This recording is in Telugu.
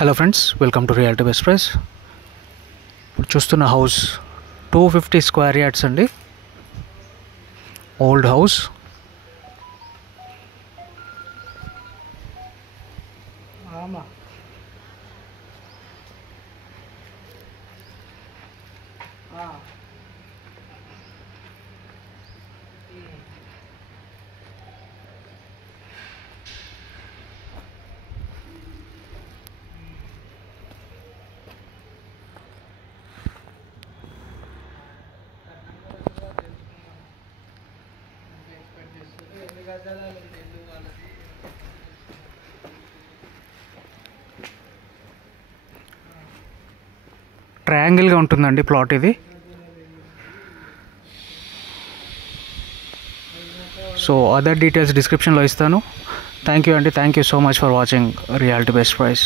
Hello friends, welcome to reality best price. ఇప్పుడు చూస్తున్న హౌస్ 250 స్క్వేర్ యార్డ్స్ అండి. Old house. ట్రయాంగిల్గా ఉంటుందండి ప్లాట్ ఇది. సో అదర్ డీటెయిల్స్ డిస్క్రిప్షన్లో ఇస్తాను. థ్యాంక్ యూ అండి. Thank you so much for watching reality best price.